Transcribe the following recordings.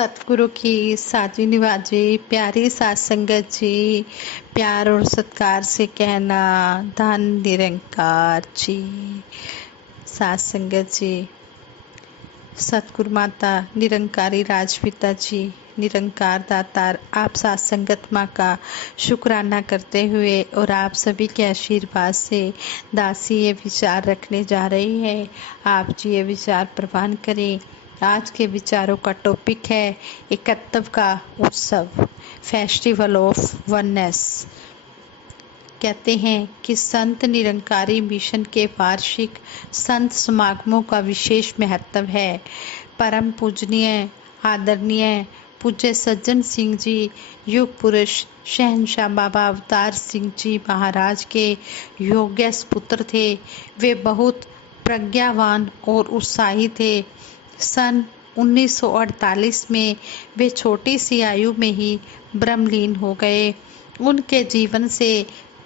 सतगुरु की साजी निवाजी प्यारी सात संगत जी, प्यार और सत्कार से कहना धन निरंकार जी। सात संगत जी, सतगुरु माता निरंकारी राजपिता जी, निरंकार दातार आप सात संगत माँ का शुक्राना करते हुए और आप सभी के आशीर्वाद से दासी ये विचार रखने जा रही है। आप जी ये विचार प्रवान करें। आज के विचारों का टॉपिक है एकत्व का उत्सव, फेस्टिवल ऑफ वननेस। कहते हैं कि संत निरंकारी मिशन के वार्षिक संत समागमों का विशेष महत्व है। परम पूजनीय आदरणीय पूज्य सज्जन सिंह जी, युग पुरुष शहंशाह बाबा अवतार सिंह जी महाराज के योग्य पुत्र थे। वे बहुत प्रज्ञावान और उत्साही थे। सन 1948 में वे छोटी सी आयु में ही ब्रह्मलीन हो गए। उनके जीवन से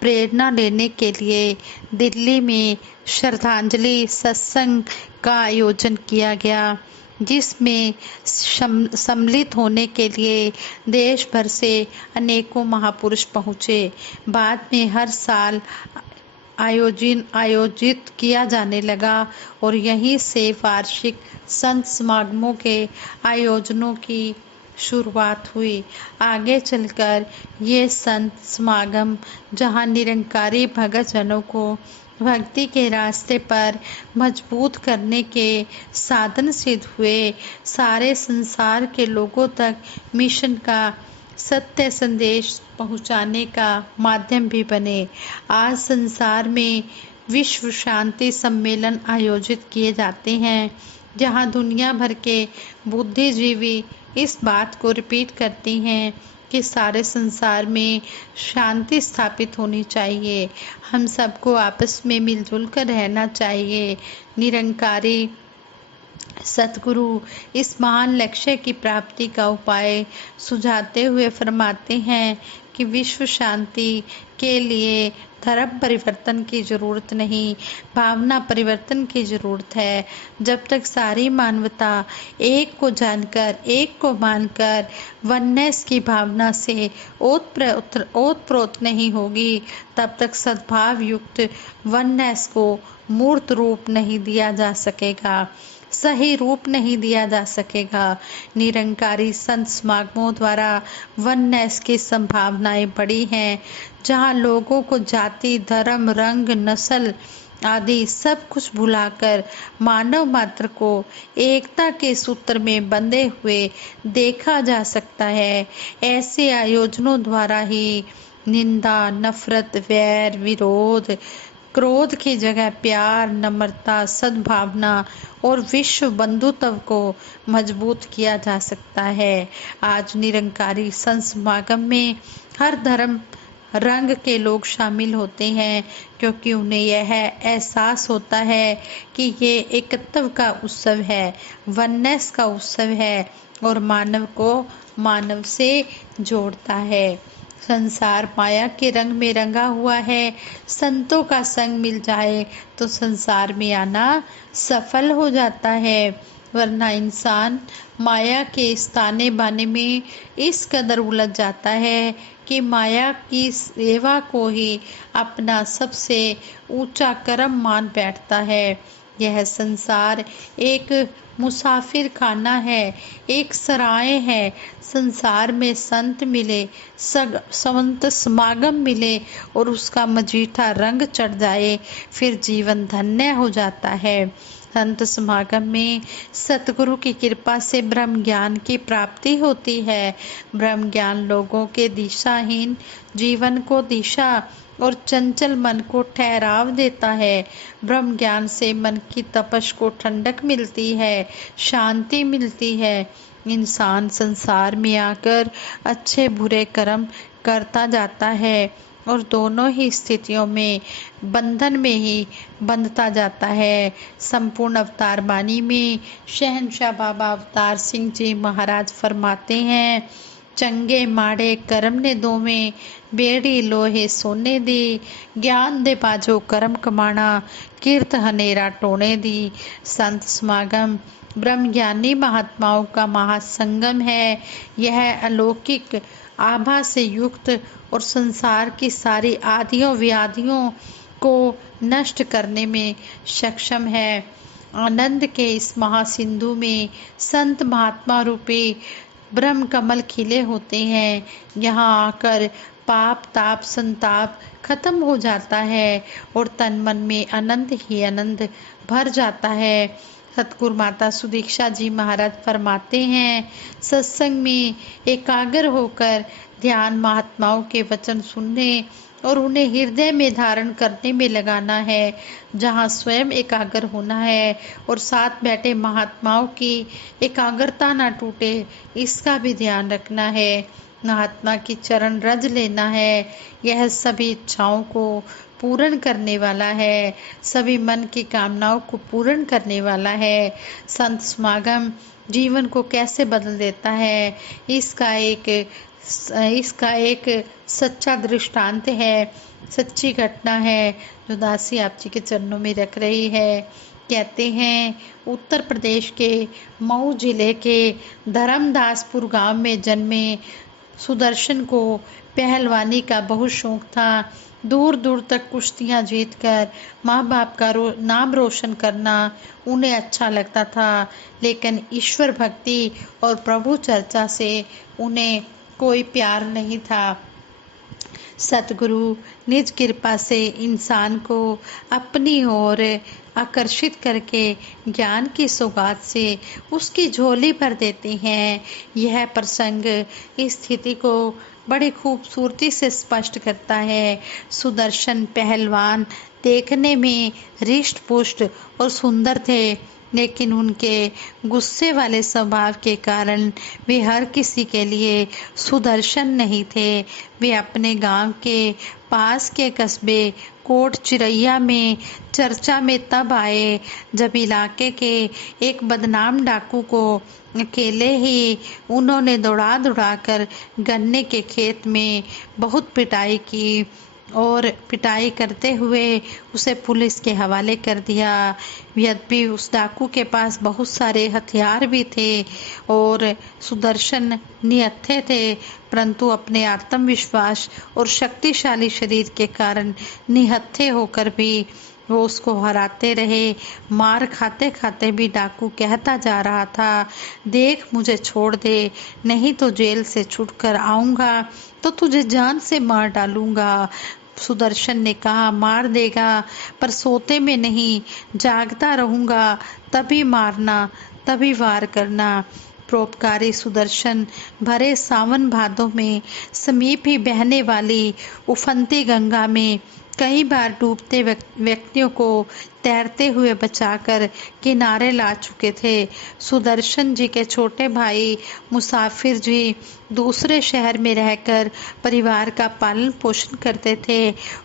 प्रेरणा लेने के लिए दिल्ली में श्रद्धांजलि सत्संग का आयोजन किया गया, जिसमें सम्मिलित होने के लिए देश भर से अनेकों महापुरुष पहुँचे। बाद में हर साल आयोजित किया जाने लगा और यहीं से वार्षिक संत समागमों के आयोजनों की शुरुआत हुई। आगे चलकर ये संत समागम जहां निरंकारी भगत जनों को भक्ति के रास्ते पर मजबूत करने के साधन सिद्ध हुए, सारे संसार के लोगों तक मिशन का सत्य संदेश पहुंचाने का माध्यम भी बने। आज संसार में विश्व शांति सम्मेलन आयोजित किए जाते हैं, जहां दुनिया भर के बुद्धिजीवी इस बात को रिपीट करती हैं कि सारे संसार में शांति स्थापित होनी चाहिए। हम सबको आपस में मिलजुल कर रहना चाहिए। निरंकारी सतगुरु इस महान लक्ष्य की प्राप्ति का उपाय सुझाते हुए फरमाते हैं कि विश्व शांति के लिए धर्म परिवर्तन की जरूरत नहीं, भावना परिवर्तन की जरूरत है। जब तक सारी मानवता एक को जानकर, एक को मानकर वननेस की भावना से ओतप्रोत नहीं होगी, तब तक सद्भाव युक्त वननेस को मूर्त रूप नहीं दिया जा सकेगा, सही रूप नहीं दिया जा सकेगा। निरंकारी संत समागमों द्वारा वननेस की संभावनाएं बढ़ी हैं, जहां लोगों को जाति, धर्म, रंग, नस्ल आदि सब कुछ भुलाकर मानव मात्र को एकता के सूत्र में बंधे हुए देखा जा सकता है। ऐसे आयोजनों द्वारा ही निंदा, नफरत, वैर, विरोध, क्रोध की जगह प्यार, नम्रता, सद्भावना और विश्व बंधुत्व को मजबूत किया जा सकता है। आज निरंकारी संत समागम में हर धर्म रंग के लोग शामिल होते हैं, क्योंकि उन्हें यह एहसास होता है कि ये एकत्व का उत्सव है, वननेस का उत्सव है और मानव को मानव से जोड़ता है। संसार माया के रंग में रंगा हुआ है। संतों का संग मिल जाए तो संसार में आना सफल हो जाता है, वरना इंसान माया के इस ताने बाने में इस कदर उलझ जाता है कि माया की सेवा को ही अपना सबसे ऊंचा कर्म मान बैठता है। यह संसार एक मुसाफिर खाना है, एक सराय है। संसार में संत मिले, संत समागम मिले और उसका मजीठा रंग चढ़ जाए, फिर जीवन धन्य हो जाता है। संत समागम में सतगुरु की कृपा से ब्रह्म ज्ञान की प्राप्ति होती है। ब्रह्म ज्ञान लोगों के दिशाहीन जीवन को दिशा और चंचल मन को ठहराव देता है। ब्रह्म ज्ञान से मन की तपश को ठंडक मिलती है, शांति मिलती है। इंसान संसार में आकर अच्छे बुरे कर्म करता जाता है और दोनों ही स्थितियों में बंधन में ही बंधता जाता है। संपूर्ण अवतार बानी में शहंशाह बाबा अवतार सिंह जी महाराज फरमाते हैं, चंगे माड़े कर्म ने दोवें, बेड़ी लोहे सोने दी, ज्ञान दे बाजो कर्म कमाना, कीर्त हनेरा टोने दी। संत समागम ब्रह्मज्ञानी महात्माओं का महासंगम है। यह अलौकिक आभा से युक्त और संसार की सारी आदियों व्याधियों को नष्ट करने में सक्षम है। आनंद के इस महासिंधु में संत महात्मा रूपी ब्रह्म कमल खिले होते हैं। यहाँ आकर पाप ताप संताप खत्म हो जाता है और तन मन में आनंद ही आनंद भर जाता है। सतगुरु माता सुदीक्षा जी महाराज फरमाते हैं, सत्संग में एकाग्र होकर ध्यान महात्माओं के वचन सुनने और उन्हें हृदय में धारण करने में लगाना है। जहाँ स्वयं एकाग्र होना है और साथ बैठे महात्माओं की एकाग्रता ना टूटे, इसका भी ध्यान रखना है। महात्मा की चरण रज लेना है। यह सभी इच्छाओं को पूर्ण करने वाला है, सभी मन की कामनाओं को पूर्ण करने वाला है। संत समागम जीवन को कैसे बदल देता है, इसका एक सच्चा दृष्टांत है, सच्ची घटना है जो दासी आप जी के चरणों में रख रही है। कहते हैं, उत्तर प्रदेश के मऊ जिले के धर्मदासपुर गांव में जन्मे सुदर्शन को पहलवानी का बहुत शौक था। दूर दूर तक कुश्तियाँ जीतकर माँ बाप का नाम रोशन करना उन्हें अच्छा लगता था, लेकिन ईश्वर भक्ति और प्रभु चर्चा से उन्हें कोई प्यार नहीं था। सतगुरु निज कृपा से इंसान को अपनी ओर आकर्षित करके ज्ञान की सौगात से उसकी झोली भर देते हैं। यह प्रसंग इस स्थिति को बड़ी खूबसूरती से स्पष्ट करता है। सुदर्शन पहलवान देखने में रिष्ट पुष्ट और सुंदर थे, लेकिन उनके गुस्से वाले स्वभाव के कारण वे हर किसी के लिए सुदर्शन नहीं थे। वे अपने गांव के पास के कस्बे कोट चिरैया में चर्चा में तब आए जब इलाके के एक बदनाम डाकू को अकेले ही उन्होंने दौड़ा दौड़ा कर गन्ने के खेत में बहुत पिटाई की और पिटाई करते हुए उसे पुलिस के हवाले कर दिया। यद्यपि उस डाकू के पास बहुत सारे हथियार भी थे और सुदर्शन निहत्थे थे, परंतु अपने आत्मविश्वास और शक्तिशाली शरीर के कारण निहत्थे होकर भी वो उसको हराते रहे। मार खाते खाते भी डाकू कहता जा रहा था, देख मुझे छोड़ दे, नहीं तो जेल से छूटकर आऊँगा तो तुझे जान से मार डालूंगा। सुदर्शन ने कहा, मार देगा पर सोते में नहीं, जागता रहूंगा, तभी मारना, तभी वार करना। परोपकारी सुदर्शन भरे सावन भादों में समीप ही बहने वाली उफनती गंगा में कई बार डूबते व्यक्तियों को तैरते हुए बचाकर किनारे ला चुके थे। सुदर्शन जी के छोटे भाई मुसाफिर जी दूसरे शहर में रहकर परिवार का पालन पोषण करते थे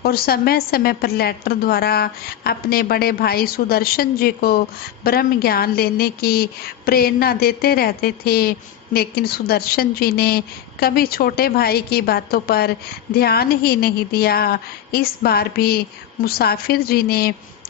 और समय समय पर लेटर द्वारा अपने बड़े भाई सुदर्शन जी को ब्रह्म ज्ञान लेने की प्रेरणा देते रहते थे। लेकिन सुदर्शन जी ने कभी छोटे भाई की बातों पर ध्यान ही नहीं दिया। इस बार भी मुसाफिर जी ने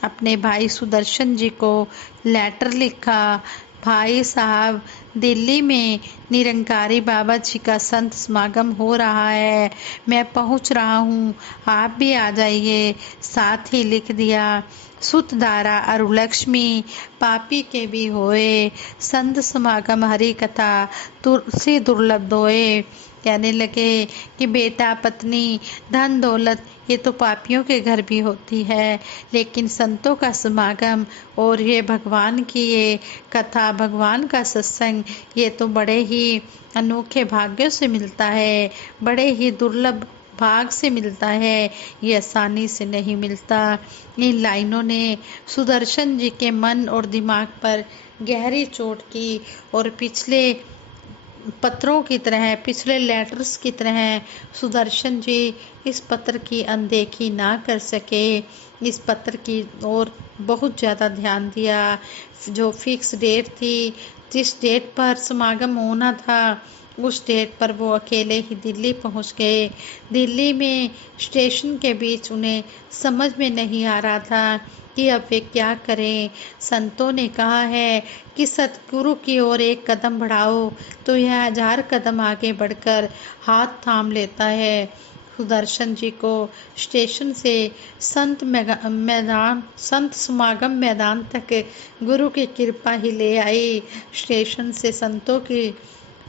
अपने भाई सुदर्शन जी को लेटर लिखा, भाई साहब, दिल्ली में निरंकारी बाबा जी का संत समागम हो रहा है, मैं पहुंच रहा हूं, आप भी आ जाइए। साथ ही लिख दिया, सुत दारा अरु लक्ष्मी पापी के भी होए, संत समागम हरि कथा तुलसी दुर्लभ दोए। कहने लगे कि बेटा पत्नी धन दौलत ये तो पापियों के घर भी होती है, लेकिन संतों का समागम और ये भगवान की ये कथा, भगवान का सत्संग, ये तो बड़े ही अनोखे भाग्यों से मिलता है, बड़े ही दुर्लभ भाग से मिलता है, ये आसानी से नहीं मिलता। इन लाइनों ने सुदर्शन जी के मन और दिमाग पर गहरी चोट की और पिछले पत्रों की तरह, पिछले लेटर्स की तरह सुदर्शन जी इस पत्र की अनदेखी ना कर सके। इस पत्र की ओर बहुत ज़्यादा ध्यान दिया। जो फिक्स डेट थी, जिस डेट पर समागम होना था, उस डेट पर वो अकेले ही दिल्ली पहुंच गए। दिल्ली में स्टेशन के बीच उन्हें समझ में नहीं आ रहा था कि अब वे क्या करें। संतों ने कहा है कि सतगुरु की ओर एक कदम बढ़ाओ तो यह 1000 कदम आगे बढ़कर हाथ थाम लेता है। सुदर्शन जी को स्टेशन से संत समागम मैदान तक गुरु की कृपा ही ले आई। स्टेशन से संतों की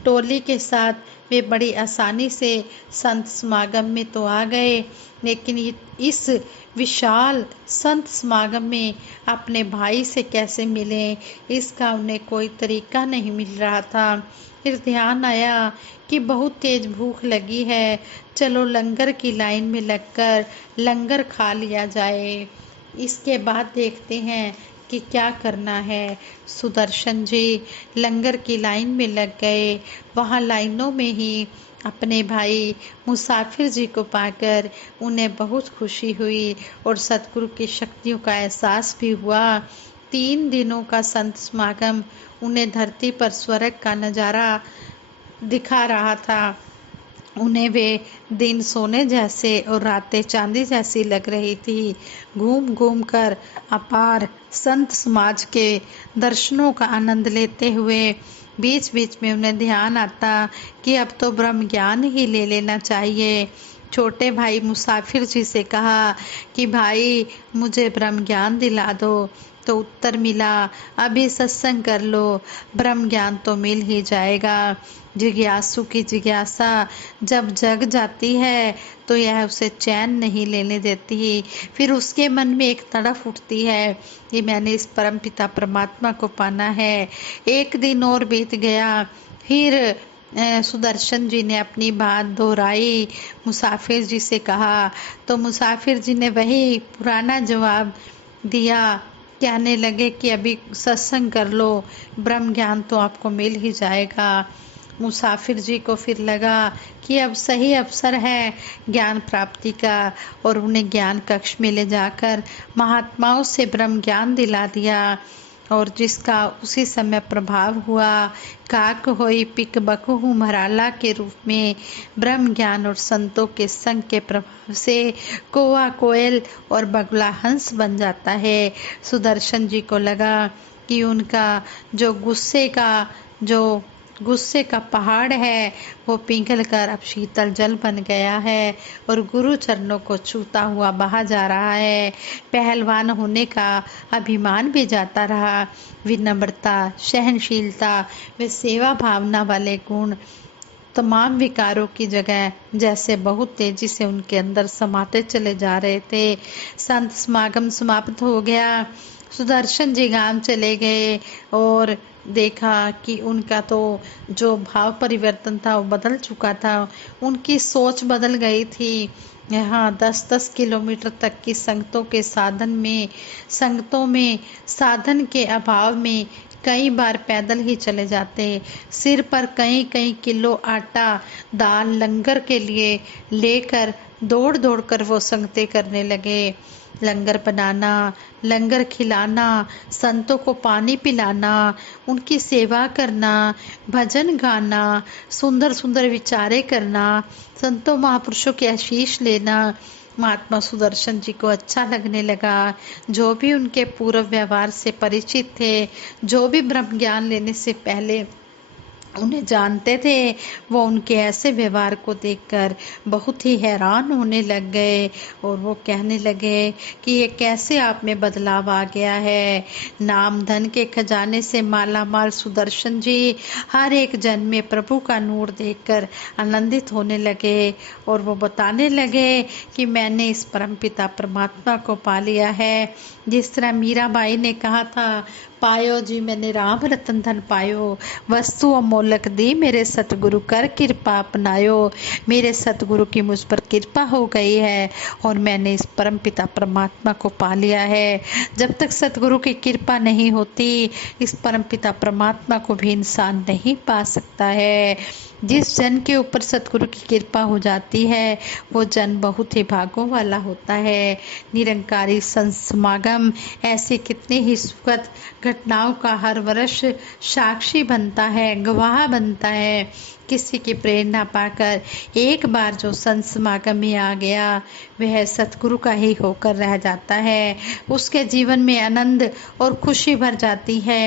टोली के साथ वे बड़ी आसानी से संत समागम में तो आ गए, लेकिन इस विशाल संत समागम में अपने भाई से कैसे मिलें, इसका उन्हें कोई तरीका नहीं मिल रहा था। फिर ध्यान आया कि बहुत तेज भूख लगी है, चलो लंगर की लाइन में लगकर लंगर खा लिया जाए, इसके बाद देखते हैं कि क्या करना है। सुदर्शन जी लंगर की लाइन में लग गए। वहाँ लाइनों में ही अपने भाई मुसाफिर जी को पाकर उन्हें बहुत खुशी हुई और सतगुरु की शक्तियों का एहसास भी हुआ। 3 दिनों का संत समागम उन्हें धरती पर स्वर्ग का नज़ारा दिखा रहा था। उन्हें वे दिन सोने जैसे और रातें चांदी जैसी लग रही थी। घूम घूम कर अपार संत समाज के दर्शनों का आनंद लेते हुए बीच बीच में उन्हें ध्यान आता कि अब तो ब्रह्म ज्ञान ही ले लेना चाहिए। छोटे भाई मुसाफिर जी से कहा कि भाई मुझे ब्रह्म ज्ञान दिला दो, तो उत्तर मिला अभी सत्संग कर लो, ब्रह्म ज्ञान तो मिल ही जाएगा। जिज्ञासु की जिज्ञासा जब जग जाती है तो यह उसे चैन नहीं लेने देती, फिर उसके मन में एक तड़फ उठती है कि मैंने इस परमपिता परमात्मा को पाना है। एक दिन और बीत गया, फिर सुदर्शन जी ने अपनी बात दोहराई, मुसाफिर जी से कहा तो मुसाफिर जी ने वही पुराना जवाब दिया। कहने लगे कि अभी सत्संग कर लो, ब्रह्म ज्ञान तो आपको मिल ही जाएगा। मुसाफिर जी को फिर लगा कि अब सही अवसर है ज्ञान प्राप्ति का, और उन्हें ज्ञान कक्ष में ले जाकर महात्माओं से ब्रह्म ज्ञान दिला दिया, और जिसका उसी समय प्रभाव हुआ। काक होई पिक बकहु मराला के रूप में ब्रह्म ज्ञान और संतों के संग के प्रभाव से कौआ कोयल और बगुला हंस बन जाता है। सुदर्शन जी को लगा कि उनका जो गुस्से का पहाड़ है वो पिघल कर अब शीतल जल बन गया है और गुरु चरणों को छूता हुआ बहा जा रहा है। पहलवान होने का अभिमान भी जाता रहा। विनम्रता, सहनशीलता व सेवा भावना वाले गुण तमाम विकारों की जगह जैसे बहुत तेजी से उनके अंदर समाते चले जा रहे थे। संत समागम समाप्त हो गया। सुदर्शन जी गांव चले गए और देखा कि उनका तो जो भाव परिवर्तन था वो बदल चुका था। उनकी सोच बदल गई थी। यहाँ 10-10 किलोमीटर तक की संगतों में साधन के अभाव में कई बार पैदल ही चले जाते। सिर पर कई कई किलो आटा दाल लंगर के लिए लेकर दौड़ दौड़ कर वो संगतें करने लगे। लंगर बनाना, लंगर खिलाना, संतों को पानी पिलाना, उनकी सेवा करना, भजन गाना, सुंदर सुंदर विचारे करना, संतों महापुरुषों के आशीष लेना महात्मा सुदर्शन जी को अच्छा लगने लगा। जो भी उनके पूर्व व्यवहार से परिचित थे, जो भी ब्रह्म ज्ञान लेने से पहले उन्हें जानते थे, वो उनके ऐसे व्यवहार को देखकर बहुत ही हैरान होने लग गए और वो कहने लगे कि ये कैसे आप में बदलाव आ गया है। नाम धन के खजाने से माला माल सुदर्शन जी हर एक जन में प्रभु का नूर देखकर आनंदित होने लगे और वो बताने लगे कि मैंने इस परमपिता परमात्मा को पा लिया है। जिस तरह मीराबाई ने कहा था, पायो जी मैंने राम रतन धन पायो, वस्तु अमोलक दी मेरे सतगुरु कर कृपा अपनायो। मेरे सतगुरु की मुझ पर कृपा हो गई है और मैंने इस परमपिता परमात्मा को पा लिया है। जब तक सतगुरु की कृपा नहीं होती, इस परमपिता परमात्मा को भी इंसान नहीं पा सकता है। जिस जन के ऊपर सतगुरु की कृपा हो जाती है वो जन बहुत ही भागों वाला होता है। निरंकारी संत समागम ऐसी कितनी ही सुखद घटनाओं का हर वर्ष साक्षी बनता है, गवाह बनता है। किसी की प्रेरणा पाकर एक बार जो संत समागम में आ गया वह सतगुरु का ही होकर रह जाता है। उसके जीवन में आनंद और खुशी भर जाती है।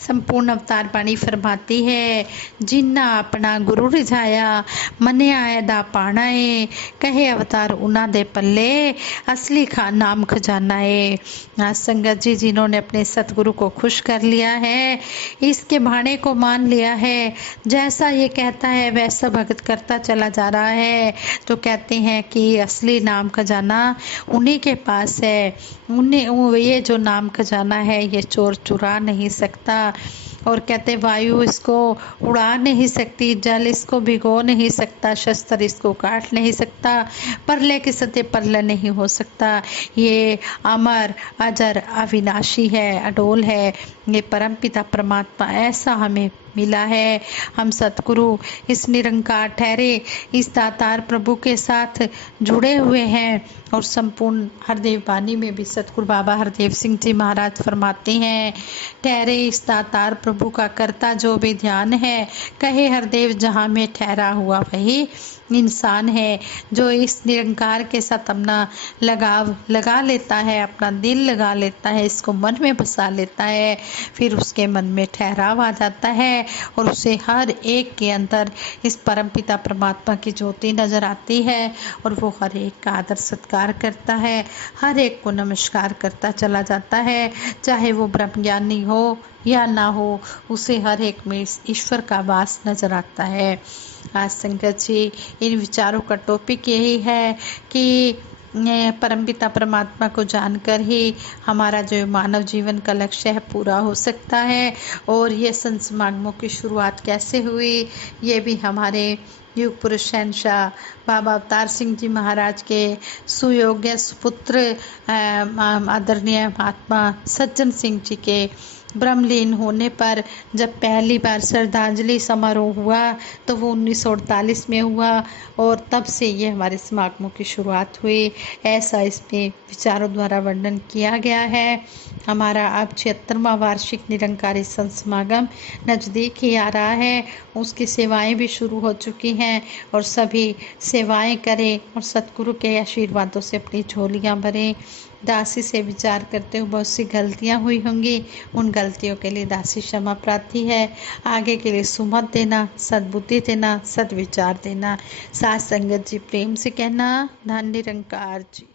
संपूर्ण अवतार बाणी फरमाती है, जिन्ना अपना गुरु रिझाया मने आए दा पाना है, कहे अवतार उना दे पल्ले असली नाम खजाना है। आज संगत जी जिन्होंने अपने सतगुरु को खुश कर लिया है, इसके भाणे को मान लिया है, जैसा ये कहता है वैसा भगत करता चला जा रहा है, तो कहते हैं कि असली नाम खजाना उन्हीं के पास है। उन्हें ये जो नाम खजाना है ये चोर चुरा नहीं सकता। और कहते वायु इसको उड़ा नहीं सकती, जल इसको भिगो नहीं सकता, शस्त्र इसको काट नहीं सकता, परले के सत्य परले नहीं हो सकता। ये अमर अजर अविनाशी है, अडोल है। ये परमपिता परमात्मा ऐसा हमें मिला है। हम सतगुरु इस निरंकार ठहरे इस दातार प्रभु के साथ जुड़े हुए हैं। और संपूर्ण हरदेव वाणी में भी सतगुरु बाबा हरदेव सिंह जी महाराज फरमाते हैं, ठहरे इस दातार प्रभु का करता जो भी ध्यान है, कहे हरदेव जहाँ में ठहरा हुआ वही इंसान है। जो इस निरंकार के साथ अपना लगाव लगा लेता है, अपना दिल लगा लेता है, इसको मन में बसा लेता है, फिर उसके मन में ठहराव आ जाता है और उसे हर एक के अंदर इस परमपिता परमात्मा की ज्योति नजर आती है और वो हर एक का आदर सत्कार करता है, हर एक को नमस्कार करता चला जाता है। चाहे वो ब्रह्मज्ञानी हो या ना हो, उसे हर एक में ईश्वर का वास नजर आता है। आज संगत जी इन विचारों का टॉपिक यही है कि परमपिता परमात्मा को जानकर ही हमारा जो मानव जीवन का लक्ष्य है पूरा हो सकता है। और ये संत समागमों की शुरुआत कैसे हुई, ये भी हमारे युग पुरुष शहंशाह बाबा अवतार सिंह जी महाराज के सुयोग्य सुपुत्र आदरणीय महात्मा सज्जन सिंह जी के ब्रह्मलीन होने पर जब पहली बार श्रद्धांजलि समारोह हुआ तो वो 1948 में हुआ और तब से ये हमारे समागमों की शुरुआत हुई। ऐसा इसमें विचारों द्वारा वर्णन किया गया है। हमारा अब 76वां वार्षिक निरंकारी संत समागम नज़दीक ही आ रहा है। उसकी सेवाएं भी शुरू हो चुकी हैं और सभी सेवाएं करें और सतगुरु के आशीर्वादों से अपनी झोलियां भरें। दासी से विचार करते हुए बहुत सी गलतियां हुई होंगी, उन गलतियों के लिए दासी क्षमा प्रार्थी है। आगे के लिए सुमत देना, सद्बुद्धि देना, सद्विचार देना। साथ संगत जी प्रेम से कहना, धन निरंकार जी।